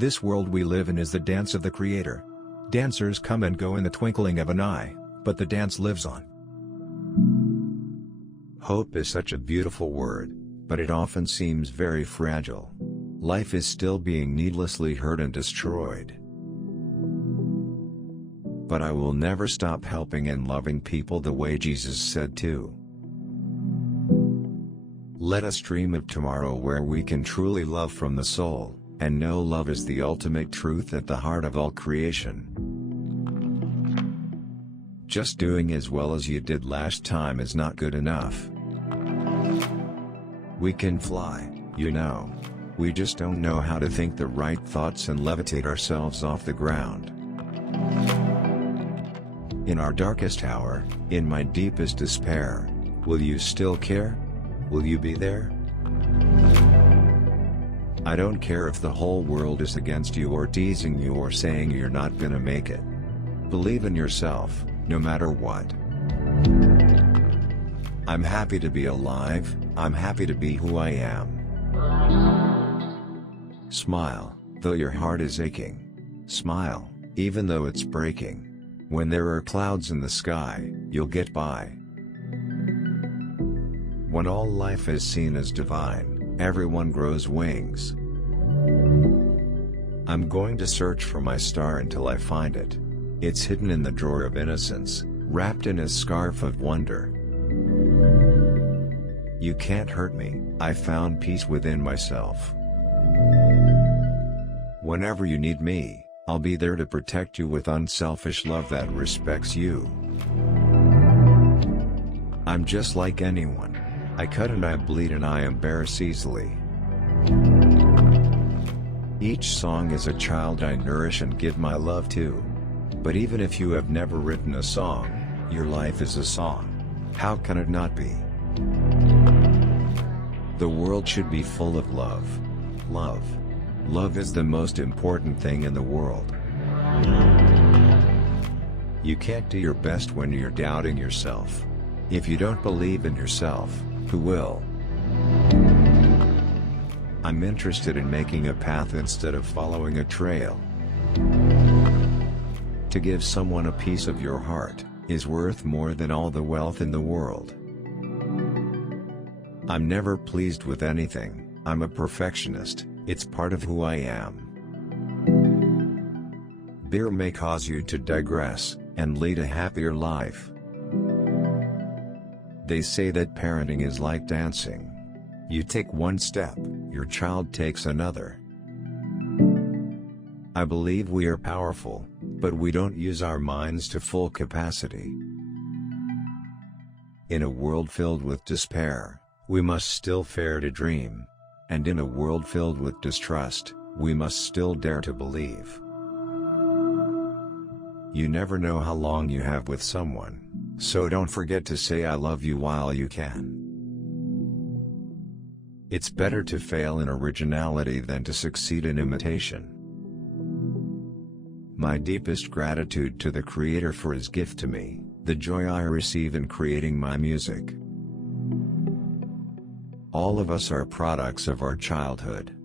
This world we live in is the dance of the Creator. Dancers come and go in the twinkling of an eye, but the dance lives on. Hope is such a beautiful word, but it often seems very fragile. Life is still being needlessly hurt and destroyed. But I will never stop helping and loving people the way Jesus said to. Let us dream of tomorrow where we can truly love from the soul, and know love is the ultimate truth at the heart of all creation. Just doing as well as you did last time is not good enough. We can fly, you know. We just don't know how to think the right thoughts and levitate ourselves off the ground. In our darkest hour, in my deepest despair, will you still care? Will you be there? I don't care if the whole world is against you or teasing you or saying you're not gonna make it. Believe in yourself, no matter what. I'm happy to be alive, I'm happy to be who I am. Smile, though your heart is aching. Smile, even though it's breaking. When there are clouds in the sky, you'll get by. When all life is seen as divine, everyone grows wings. I'm going to search for my star until I find it. It's hidden in the drawer of innocence, wrapped in a scarf of wonder. You can't hurt me, I found peace within myself. Whenever you need me, I'll be there to protect you with unselfish love that respects you. I'm just like anyone. I cut and I bleed and I embarrass easily. Each song is a child I nourish and give my love to. But even if you have never written a song, your life is a song. How can it not be? The world should be full of love. Love. Love is the most important thing in the world. You can't do your best when you're doubting yourself. If you don't believe in yourself, who will? I'm interested in making a path instead of following a trail. To give someone a piece of your heart is worth more than all the wealth in the world. I'm never pleased with anything. I'm a perfectionist. It's part of who I am. Beer may cause you to digress and lead a happier life. They say that parenting is like dancing. You take one step, your child takes another. I believe we are powerful, but we don't use our minds to full capacity. In a world filled with despair, we must still dare to dream. And in a world filled with distrust, we must still dare to believe. You never know how long you have with someone, so don't forget to say I love you while you can. It's better to fail in originality than to succeed in imitation. My deepest gratitude to the Creator for His gift to me, the joy I receive in creating my music. All of us are products of our childhood.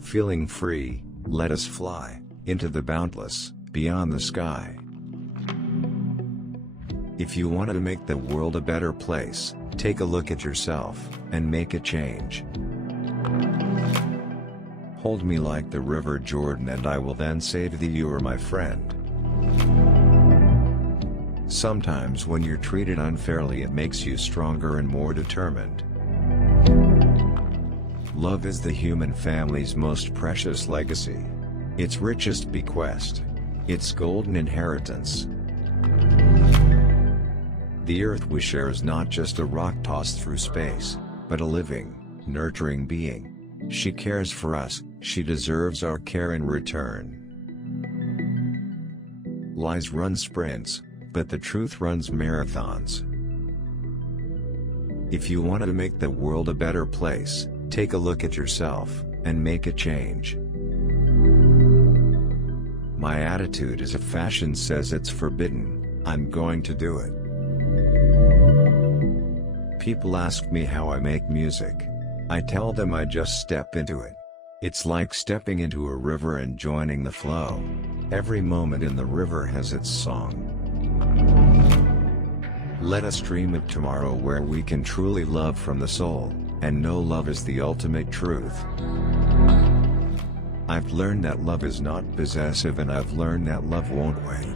Feeling free, let us fly into the boundless, beyond the sky. If you want to make the world a better place, take a look at yourself, and make a change. Hold me like the river Jordan and I will then say to thee you are my friend. Sometimes when you're treated unfairly it makes you stronger and more determined. Love is the human family's most precious legacy. Its richest bequest. Its golden inheritance. The earth we share is not just a rock tossed through space, but a living, nurturing being. She cares for us, she deserves our care in return. Lies run sprints, but the truth runs marathons. If you want to make the world a better place, take a look at yourself, and make a change. My attitude is if fashion says it's forbidden, I'm going to do it. People ask me how I make music. I tell them I just step into it. It's like stepping into a river and joining the flow. Every moment in the river has its song. Let us dream of tomorrow where we can truly love from the soul, and know love is the ultimate truth. I've learned that love is not possessive, and I've learned that love won't wait.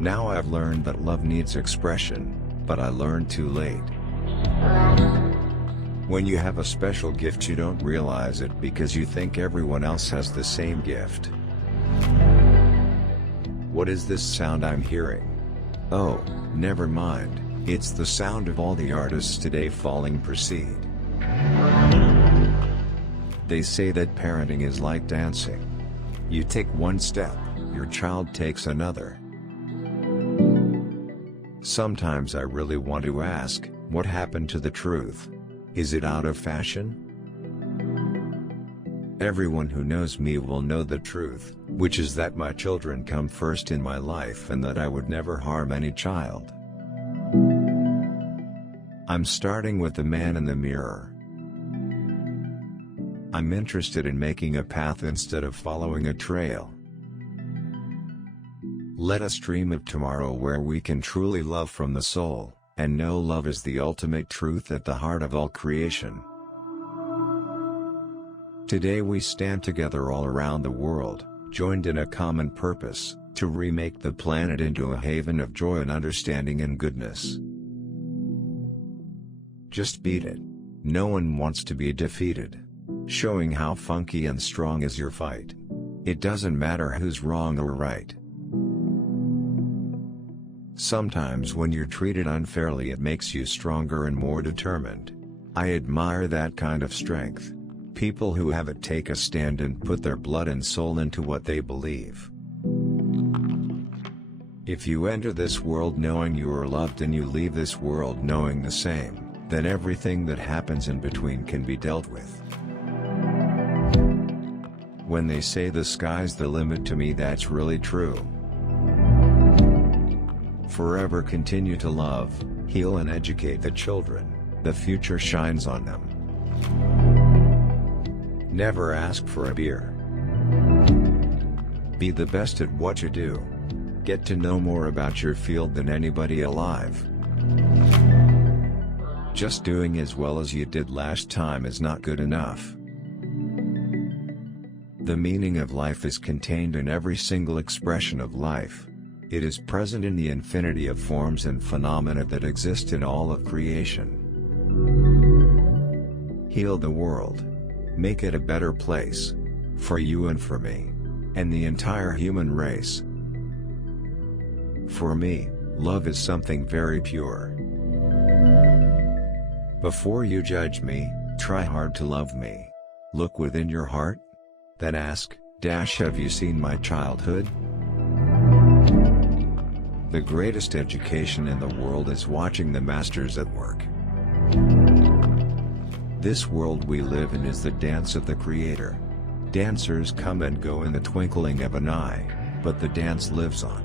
Now I've learned that love needs expression, but I learned too late. When you have a special gift, you don't realize it because you think everyone else has the same gift. What is this sound I'm hearing? Oh, never mind, it's the sound of all the artists today falling proceed. They say that parenting is like dancing. You take one step, your child takes another. Sometimes I really want to ask, what happened to the truth? Is it out of fashion? Everyone who knows me will know the truth, which is that my children come first in my life and that I would never harm any child. I'm starting with the man in the mirror. I'm interested in making a path instead of following a trail. Let us dream of tomorrow where we can truly love from the soul, and know love is the ultimate truth at the heart of all creation. Today we stand together all around the world, joined in a common purpose, to remake the planet into a haven of joy and understanding and goodness. Just beat it. No one wants to be defeated. Showing how funky and strong is your fight. It doesn't matter who's wrong or right. Sometimes when you're treated unfairly, it makes you stronger and more determined. I admire that kind of strength. People who have it take a stand and put their blood and soul into what they believe. If you enter this world knowing you are loved and you leave this world knowing the same, then everything that happens in between can be dealt with. When they say the sky's the limit, to me that's really true. Forever continue to love, heal and educate the children. The future shines on them. Never ask for a beer. Be the best at what you do. Get to know more about your field than anybody alive. Just doing as well as you did last time is not good enough. The meaning of life is contained in every single expression of life. It is present in the infinity of forms and phenomena that exist in all of creation. Heal the world. Make it a better place. For you and for me. And the entire human race. For me, love is something very pure. Before you judge me, try hard to love me. Look within your heart. Then ask, have you seen my childhood? The greatest education in the world is watching the masters at work. This world we live in is the dance of the Creator. Dancers come and go in the twinkling of an eye, but the dance lives on.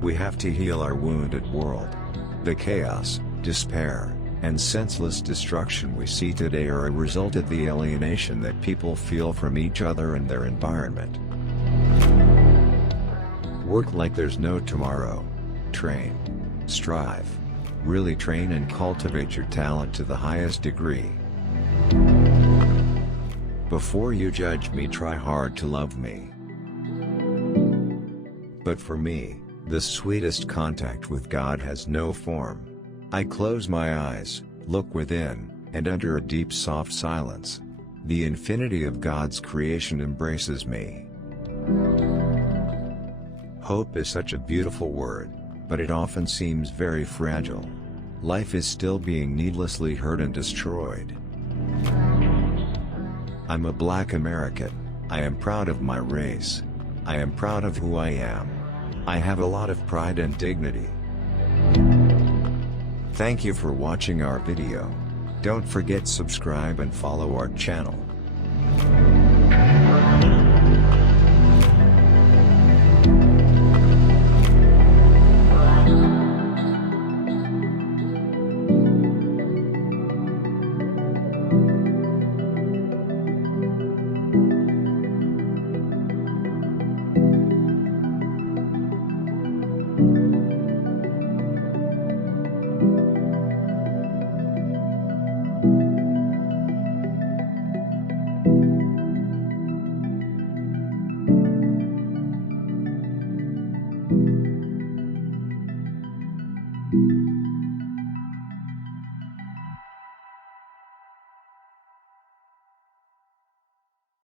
We have to heal our wounded world. The chaos, despair, and senseless destruction we see today are a result of the alienation that people feel from each other and their environment. Work like there's no tomorrow. Train. Strive. Really train and cultivate your talent to the highest degree. Before you judge me, try hard to love me. But for me, the sweetest contact with God has no form. I close my eyes, look within, and enter a deep soft silence. The infinity of God's creation embraces me. Hope is such a beautiful word, but it often seems very fragile. Life is still being needlessly hurt and destroyed. I'm a Black American. I am proud of my race. I am proud of who I am. I have a lot of pride and dignity. Thank you for watching our video. Don't forget subscribe and follow our channel.